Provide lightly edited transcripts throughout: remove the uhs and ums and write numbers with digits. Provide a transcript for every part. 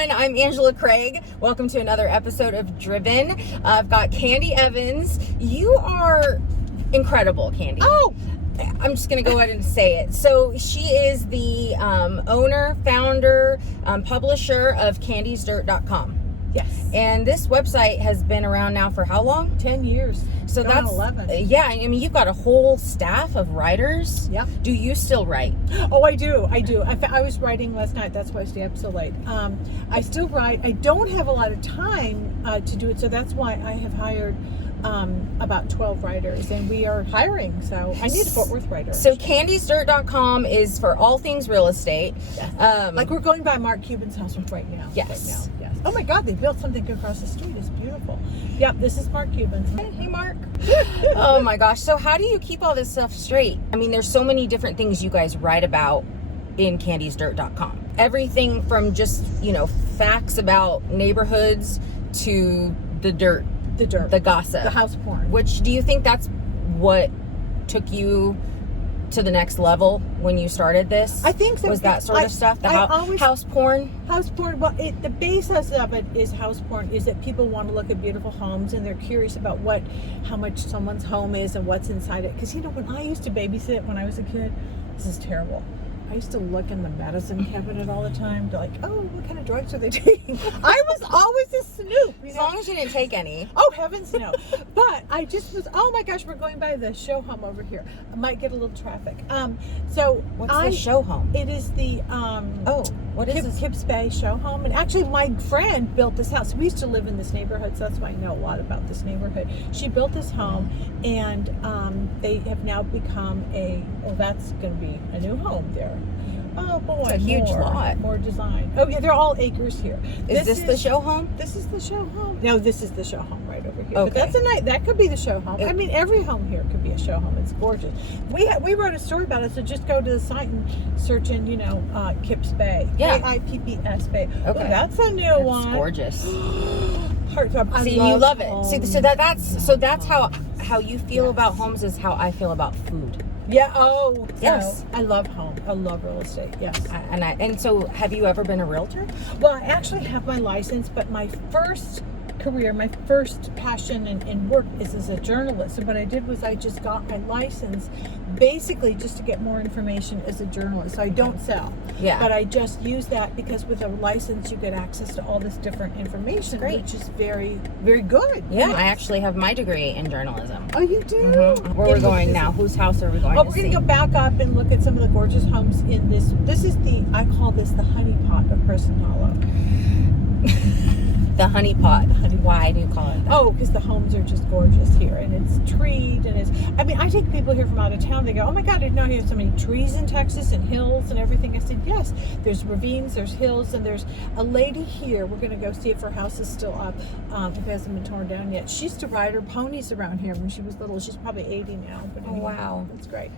everyone, I'm Angela Kreig. Welcome to another episode of Driven. I've got Candy Evans. You are incredible, Candy. Oh! I'm just going to go ahead and say it. So she is the owner, founder, publisher of candysdirt.com. Yes. And this website has been around now for how long? 10 years. So Going that's 11. Yeah, I mean, you've got a whole staff of writers. Yep. Do you still write? Oh, I do. I was writing last night. That's why I stay up so late. I still write. I don't have a lot of time to do it, so that's why I have hired about 12 writers, and we are hiring, so I need a Fort Worth writer. So candysdirt.com is for all things real estate. Yes. Like we're going by Mark Cuban's house right now. Yes. Right now. Yes. Oh my God, they built something across the street. It's beautiful. Yep, this is Mark Cuban's. Hey, Mark. Oh my gosh. So how do you keep all this stuff straight? I mean, there's so many different things you guys write about in candysdirt.com. Everything from just, facts about neighborhoods to the dirt. The gossip. The house porn. Which, do you think that's what took you to the next level when you started this? I think so. Was that sort of stuff? House porn? House porn. Well, the basis of it is house porn, is that people want to look at beautiful homes and they're curious about how much someone's home is and what's inside it. Because, when I used to babysit when I was a kid, this is terrible. I used to look in the medicine cabinet all the time, like, oh, what kind of drugs are they taking? I was always a snoop. As long as you didn't take any. Oh, heavens no. But I just was, oh my gosh, we're going by the show home over here. I might get a little traffic. What's the show home? It is the, what is this? Kips Bay show home. And actually my friend built this house. We used to live in this neighborhood, so that's why I know a lot about this neighborhood. She built this home, and they have now become that's going to be a new home there. Oh boy, it's a huge lot. More design. Oh yeah, they're all acres here. Is this the show home? This is the show home. No, this is the show home right over here. Okay. But that's a night. That could be the show home. I mean, every home here could be a show home. It's gorgeous. We wrote a story about it, so just go to the site and search in, Kips Bay. Yeah. K-I-P-P-S Bay. Okay. Oh, that's a new one. It's gorgeous. Heartthrob. See, you love it. See, so that's how you feel about homes is how I feel about food. Yeah. Oh, yes. No, I love home. I love real estate. Yes. And so, have you ever been a realtor? Well, I actually have my license, but my first career, my first passion in work is as a journalist. And what I did was I just got my license basically just to get more information as a journalist. So I don't sell. Yeah. But I just use that because with a license you get access to all this different information, which is very, very good. Yeah, I actually have my degree in journalism. Oh, you do? Mm-hmm. Where we're going now? Whose house are we going to see? We're going to go back up and look at some of the gorgeous homes in this. This is I call this the honeypot of Preston Hollow. The honeypot. Why do you call it that? Oh, because the homes are just gorgeous here, and it's treed, and I take people here from out of town. They go, oh my God, I didn't know you have so many trees in Texas and hills and everything. I said, yes, there's ravines, there's hills, and there's a lady here. We're going to go see if her house is still up, if it hasn't been torn down yet. She used to ride her ponies around here when she was little. She's probably 80 now. But anyway, wow. That's great.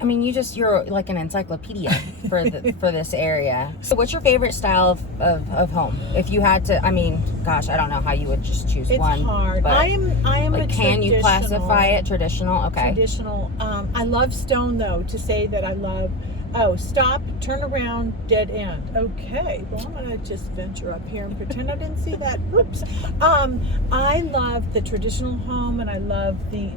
I mean, you're like an encyclopedia for this area. So what's your favorite style of home? If you had to, gosh, I don't know how you would just choose one. It's hard. But I am a can you classify it traditional? Okay. Traditional. I love stone, though, to say that I love. Oh, stop, turn around, dead end. Okay, well, I'm going to just venture up here and pretend I didn't see that. Oops. I love the traditional home, and I love the,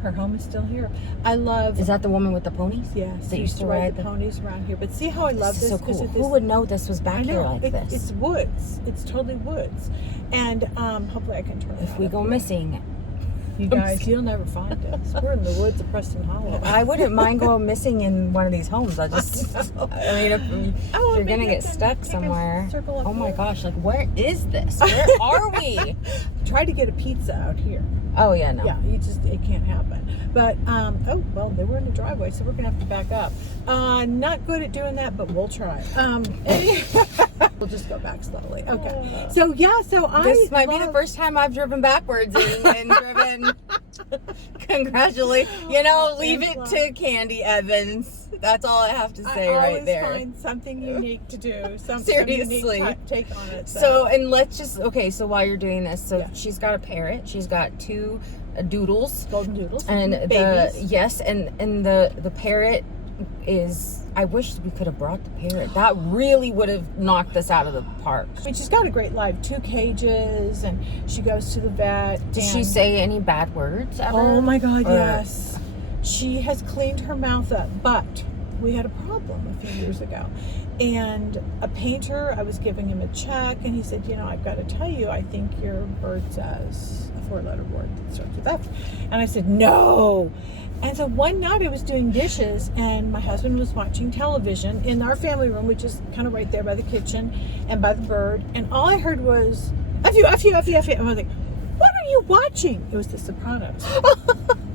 her home is still here. I love... Is that the woman with the ponies? Yes. That used to ride the ponies around here. But see how I love this? Is so cool. Who would know this was back here like this? It's woods. It's totally woods. And hopefully I can turn it If we go missing... You guys, you'll never find us. We're in the woods of Preston Hollow. I wouldn't mind going missing in one of these homes. if you're going to get stuck somewhere. Oh my gosh, where is this? Where are we? Try to get a pizza out here. Oh, yeah, no. Yeah, it can't happen. But, they were in the driveway, so we're going to have to back up. Not good at doing that, but we'll try. We'll just go back slowly. Okay. So, this might be the first time I've driven backwards and driven. Congratulations. Leave it to Candy Evans. That's all I have to say right there. I always find something unique to do. Seriously. Unique take on it. So, and let's just, so while you're doing this, she's got a parrot. She's got two doodles. Golden doodles. And babies. and the parrot is, I wish we could have brought the parrot. That really would have knocked us out of the park. I mean, she's got a great life, 2 cages, and she goes to the vet. Did she say any bad words ever? Oh my God, Or- yes. She has cleaned her mouth up, but we had a problem a few years ago. And a painter, I was giving him a check, and he said, I've got to tell you, I think your bird says a 4-letter word that starts with F. And I said, no. And so one night I was doing dishes, and my husband was watching television in our family room, which is kind of right there by the kitchen and by the bird. And all I heard was, F you, F you, F you, F you. And I was like, what are you watching? It was The Sopranos.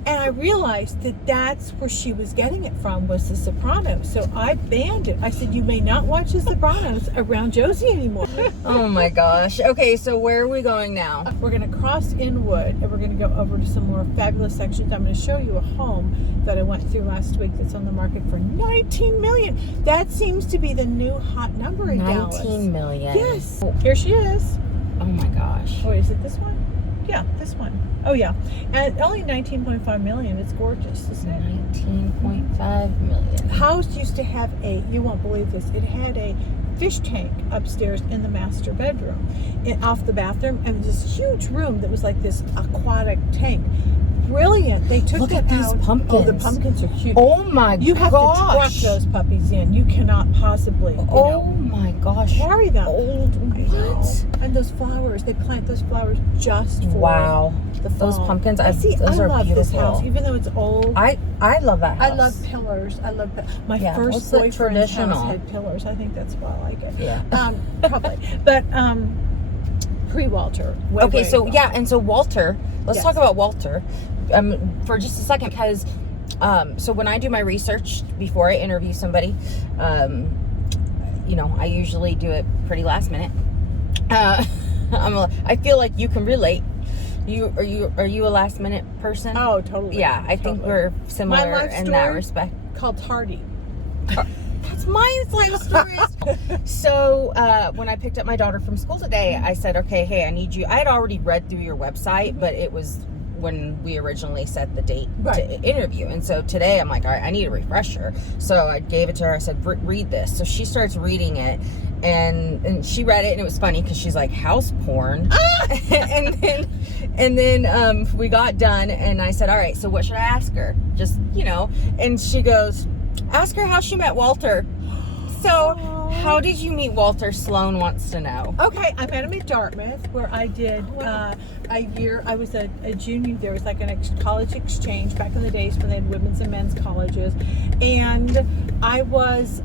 And I realized that that's where she was getting it from, was The Sopranos. So I banned it. I said, you may not watch The Sopranos around Josie anymore. Oh my gosh. Okay, so where are we going now? We're going to cross Inwood, and we're going to go over to some more fabulous sections. I'm going to show you a home that I went through last week that's on the market for $19 million. That seems to be the new hot number in Dallas. $19 million. Yes. Here she is. Oh my gosh. Oh, is it this one? Yeah, this one. Oh, yeah. And only $19.5 million. It's gorgeous, isn't it? $19.5 million. The house used to have you won't believe this, it had a fish tank upstairs in the master bedroom, off the bathroom, and this huge room that was like this aquatic tank. Brilliant. They took Look it at these out. pumpkins. Oh, the pumpkins are huge. Oh my gosh. You have to truck those puppies in. You cannot possibly, Oh my gosh. carry them. Old. I know. What? And those flowers, they plant those flowers just for Wow. the fall. Those pumpkins, I see. those I are love beautiful. this house, even though it's old. I love that house. I love pillars. I love my Yeah, first what's the boyfriend's traditional? house had pillars. I think that's why I like it. Yeah. Probably. But pre-Walter. Okay, so yeah, and so Walter, let's Yes. talk about Walter for just a second, because so when I do my research before I interview somebody, I usually do it pretty last minute. I feel like you can relate. Are you a last minute person? Oh, totally. Yeah, I think we're similar My life in that story respect. called Tardy. That's my life story. So when I picked up my daughter from school today, I said, okay, hey, I need you. I had already read through your website, but it was when we originally set the date to interview. And so today I'm like, all right, I need a refresher. So I gave it to her. I said, read this. So she starts reading it, and she read it, and it was funny because she's like, house porn. and then we got done, and I said, all right, so what should I ask her? Just, and she goes, ask her how she met Walter. So how did you meet Walter? Sloan wants to know. Okay, I met him at Dartmouth, where I did a year. I was a junior. There was like an college exchange back in the days when they had women's and men's colleges. And I was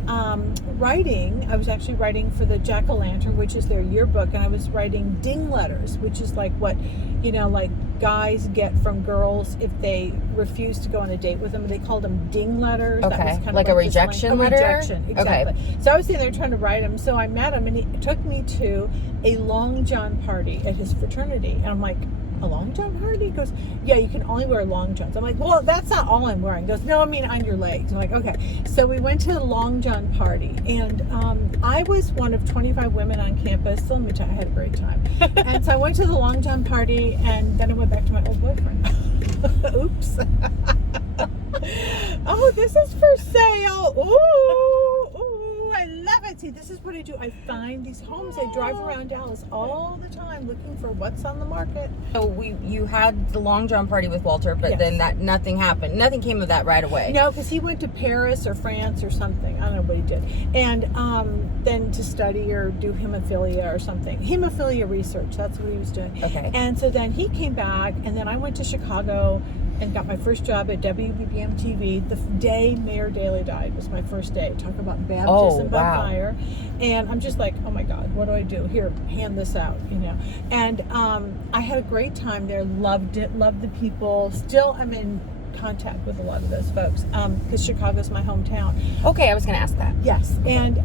writing. I was actually writing for the Jack-O-Lantern, which is their yearbook. And I was writing ding letters, which is like what, like guys get from girls if they refuse to go on a date with them. They called them ding letters. Okay, That was kind of like a rejection letter? A rejection, exactly. Okay. So I was sitting there trying to write him. So I met him, and he took me to a Long John party at his fraternity. And I'm like, a Long John party? He goes, yeah, you can only wear Long Johns. I'm like, well, that's not all I'm wearing. He goes, no, I mean on your legs. I'm like, okay. So we went to the Long John party, and I was one of 25 women on campus. So let me tell you, I had a great time. And so I went to the Long John party, and then I went back to my old boyfriend. Oops. Oh, this is for sale. Ooh, I love it. See, this is what I do. I find these homes. I drive around Dallas all the time looking for what's on the market. So you had the Long John party with Walter, but Yes. then nothing happened. Nothing came of that right away. No, because he went to Paris or France or something. I don't know what he did. And then to study or do hemophilia or something. Hemophilia research. That's what he was doing. Okay. And so then he came back, and then I went to Chicago and got my first job at WBBM TV. The day Mayor Daley died was my first day. Talk about baptism by fire. And I'm just like, oh my God, what do I do? Here, hand this out, And I had a great time there. Loved it. Loved the people. Still, I'm in contact with a lot of those folks because Chicago's my hometown. Okay, I was going to ask that. Yes. And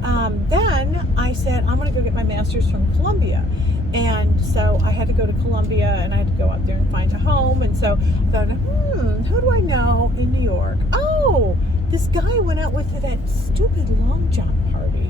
then I said, I'm going to go get my master's from Columbia. And so I had to go to Columbia, and I had to go out there and find a home. And so I thought, who do I know in New York? Oh, this guy went out with that stupid Long John party.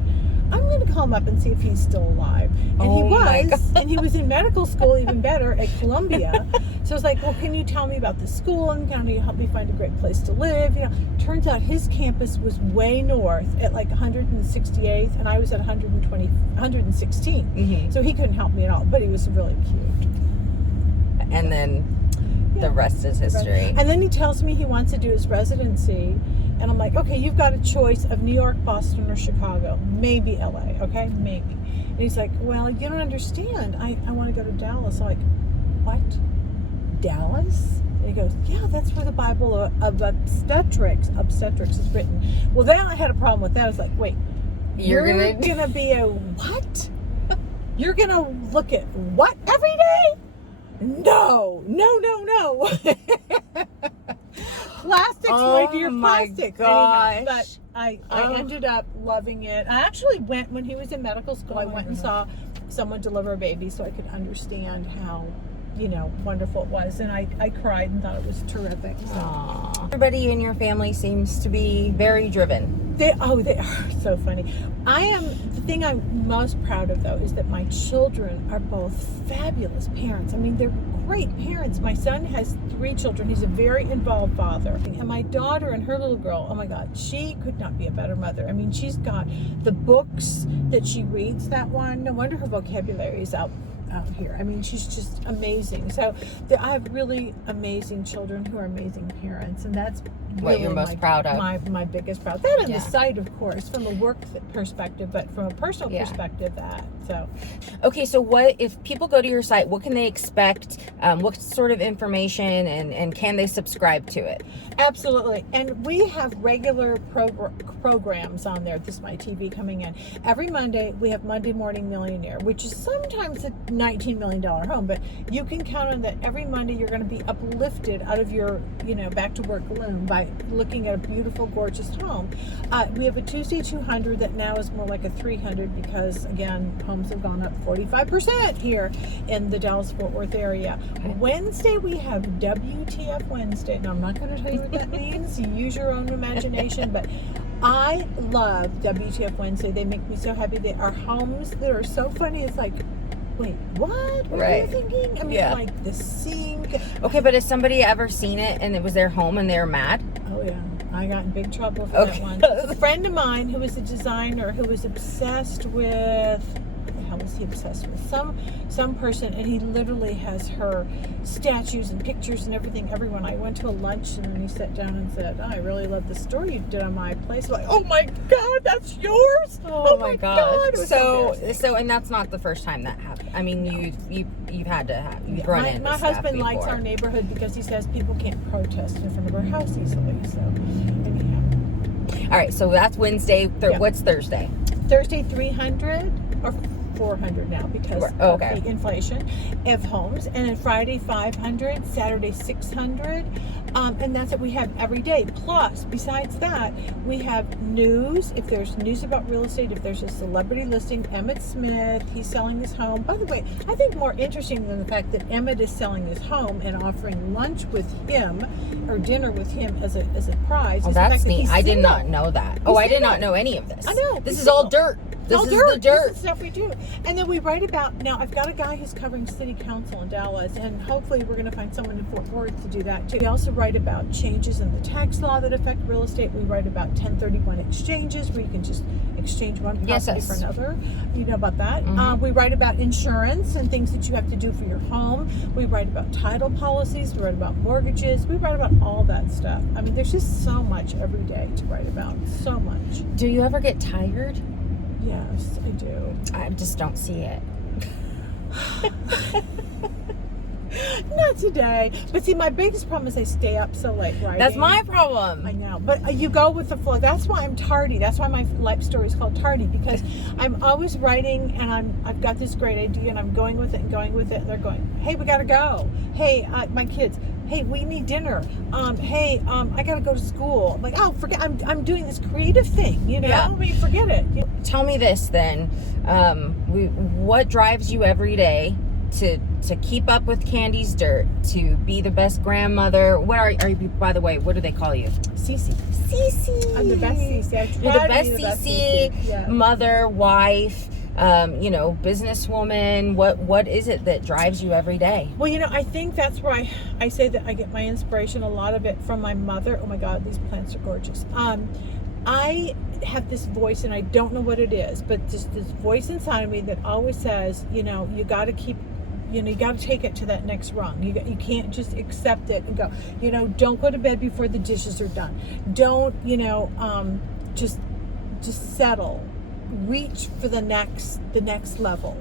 I'm going to call him up and see if he's still alive. And he was. And he was in medical school, even better, at Columbia. So I was like, well, can you tell me about the school and can you help me find a great place to live? You know, turns out his campus was way north at like 168th, and I was at 116. So he couldn't help me at all, but he was really cute. And then the rest is history. And then he tells me he wants to do his residency, and I'm like, okay, you've got a choice of New York, Boston, or Chicago, maybe LA, okay, maybe. And he's like, well, you don't understand. I want to go to Dallas. I'm like, what? Dallas? And he goes, yeah, that's where the Bible of obstetrics is written. Well, then I had a problem with that. I was like, wait, you're gonna be a what? You're gonna look at what every day? No. Plastics, my dear, plastic. Gosh. But I ended up loving it. I actually went, when he was in medical school, I went and saw someone deliver a baby so I could understand how, you know, wonderful it was. And I cried and thought it was terrific. So. Everybody in your family seems to be very driven. They are so funny. The thing I'm most proud of, though, is that my children are both fabulous parents. I mean, they're great parents. My son has 3 children. He's a very involved father. And my daughter and her little girl, oh my God, she could not be a better mother. I mean, she's got the books that she reads, that one. No wonder her vocabulary is out here. I mean, she's just amazing. So I have really amazing children who are amazing parents, and that's what really you're most proud of. My biggest proud. That on the site, of course, from a work perspective, but from a personal perspective, that. So, okay, so what if people go to your site? What can they expect? What sort of information, and can they subscribe to it? Absolutely, and we have regular programs on there. This is my TV coming in every Monday. We have Monday Morning Millionaire, which is sometimes a $19 million home, but you can count on that every Monday. You're going to be uplifted out of your, back to work gloom by looking at a beautiful, gorgeous home. We have a Tuesday 200 that now is more like a 300 because, again, homes have gone up 45% here in the Dallas-Fort Worth area. Okay. Wednesday, we have WTF Wednesday. Now, I'm not going to tell you what that means. You use your own imagination, but I love WTF Wednesday. They make me so happy. They are homes that are so funny. It's like, wait, what? What are you thinking? I mean, like the sink. Okay, but has somebody ever seen it and it was their home and they were mad? Oh, yeah. I got in big trouble for that one. A friend of mine who was a designer who was obsessed with, what the hell was he obsessed with? Some person, and he literally has her statues and pictures and everything. Everyone. I went to a lunch and then he sat down and said, I really love the story you did on my place. I'm like, oh my God, that's yours? Oh my God. So, and that's not the first time that happened. I mean, you've had to have, you've run into my husband likes our neighborhood because he says people can't protest in front of our house easily. So, anyhow. All right, so that's Wednesday. What's Thursday? Thursday 300 or 400 now because of the inflation of homes, and then Friday 500, Saturday 600, and that's what we have every day. Plus, besides that, we have news. If there's news about real estate, if there's a celebrity listing, Emmett Smith, he's selling his home. By the way, I think more interesting than the fact that Emmett is selling his home and offering lunch with him or dinner with him as a prize. Oh, that's neat. I did not know that. I did not know any of this. I know. This is all dirt. This is the dirt. This is stuff we do. And then we write about, now I've got a guy who's covering city council in Dallas, and hopefully we're going to find someone in Fort Worth to do that too. We also write about changes in the tax law that affect real estate. We write about 1031 exchanges where you can just exchange one property for another. You know about that. Mm-hmm. We write about insurance and things that you have to do for your home. We write about title policies. We write about mortgages. We write about all that stuff. I mean, there's just so much every day to write about. So much. Do you ever get tired? Yes, I do. I just don't see it. Not today. But see, my biggest problem is I stay up so late writing. That's my problem. I know. But you go with the flow. That's why I'm tardy. That's why my life story is called Tardy, because I'm always writing and I've got this great idea and I'm going with it and going with it. And they're going, hey, we got to go. Hey, my kids. Hey, we need dinner. Hey, I got to go to school. I'm like, oh, forget. I'm doing this creative thing, Yeah. I mean, forget it. Tell me this then. What drives you every day to keep up with Candy's Dirt, to be the best grandmother? What are you, by the way, what do they call you? Cece. Cece. I'm the best Cece. You're the best Cece, mother, wife, businesswoman? What is it that drives you every day? Well, I think that's where I say that I get my inspiration, a lot of it from my mother. Oh my God, these plants are gorgeous. I have this voice, and I don't know what it is, but just this voice inside of me that always says, you got to keep, you got to take it to that next rung. You can't just accept it and go, don't go to bed before the dishes are done. Don't, just settle. Reach for the next level.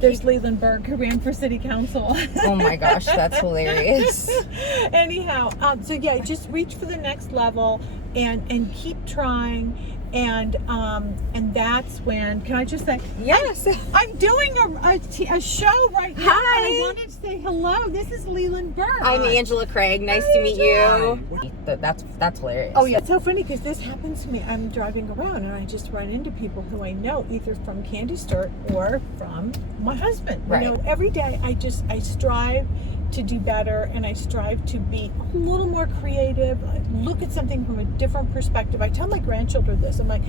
There's Leland Burke, who ran for city council. Oh my gosh, that's hilarious. Anyhow, just reach for the next level and keep trying. And that's when, can I just say, yes, I'm doing a show right now. Hi. And I wanted to say hello. This is Leland Burke. I'm Angela Kreig. Nice to meet you. That's hilarious. Oh yeah, it's so funny because this happens to me. I'm driving around and I just run into people who I know either from Candy's Dirt or from my husband. Right. Every day I strive to do better, and I strive to be a little more creative, look at something from a different perspective. I tell my grandchildren this. I'm like,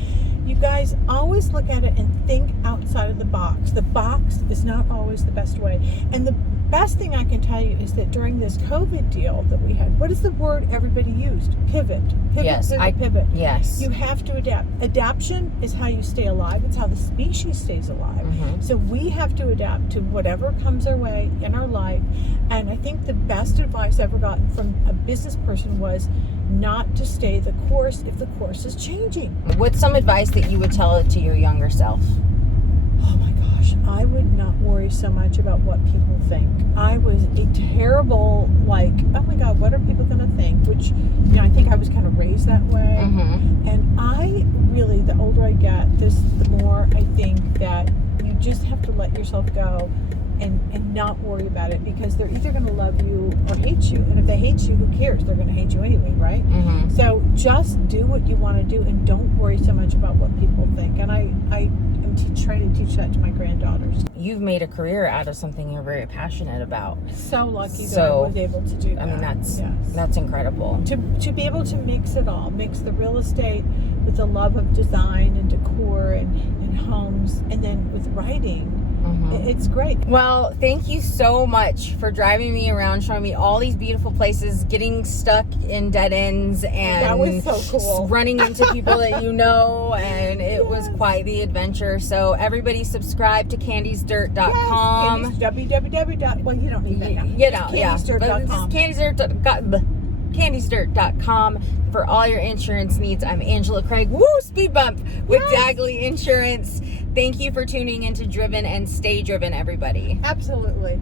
you guys always look at it and think outside of the box. The box is not always the best way. And the best thing I can tell you is that during this COVID deal that we had, what is the word everybody used? Pivot. Yes, Pivot. Yes. You have to adapt. Adaptation is how you stay alive. It's how the species stays alive. Mm-hmm. So we have to adapt to whatever comes our way in our life. And I think the best advice I ever gotten from a business person was not to stay the course if the course is changing. What's some advice that you would tell to your younger self? Oh my gosh, I would not worry so much about what people think. I was a terrible, oh my God, what are people going to think? Which, I think I was kind of raised that way. Mm-hmm. And I really, the older I get, the more I think that you just have to let yourself go and not worry about it, because they're either going to love you or hate you. And if they hate you, who cares? They're going to hate you anyway, right? Mm-hmm. So just do what you want to do and don't worry so much about what people think. And I am trying to teach that to my granddaughters. You've made a career out of something you're very passionate about. So lucky that I was able to do that. I mean, that's incredible. To be able to mix it all, mix the real estate with the love of design and decor and homes, and then with writing. Mm-hmm. It's great. Well, thank you so much for driving me around, showing me all these beautiful places, getting stuck in dead ends, and that was so cool. Running into people that and it was quite the adventure. So everybody subscribe to candysdirt.com. Yes, www. Well, you don't need that now. Candysdirt.com. Candysdirt.com for all your insurance needs. I'm Angela Kreig. Woo! Speed bump with Dagley Insurance. Thank you for tuning into Driven and Stay Driven, everybody. Absolutely.